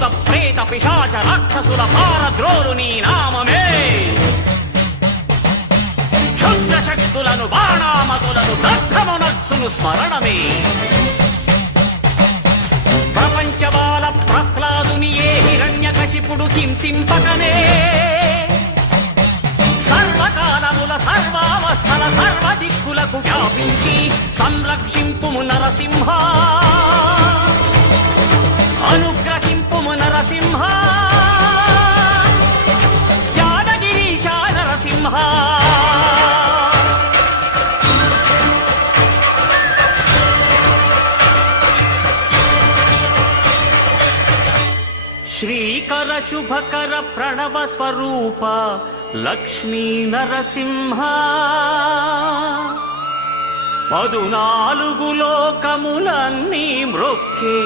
భూత ప్రేత పిశాచ రాక్షసుల పారద్రోలు నీ నామమే. క్షుద్ర శక్తులను బాణామతులను దగ్ధమునర్చును స్మరణమే. ప్రపంచబాల ప్రహ్లాదుని ఏ హిరణ్యకశిపుడు హింసింపకనే. సర్వకాలముల సర్వావస్థల సర్వదిక్కులకు వ్యాపించి సంరక్షింపుము నరసింహ, అనుగ్రహింపుము నరసింహ, యాదగిరీశ నరసింహ. శ్రీకర శుభకర ప్రణవ స్వరూప లక్ష్మీ నరసింహ. 14 లోకములన్నీ మ్రొక్కే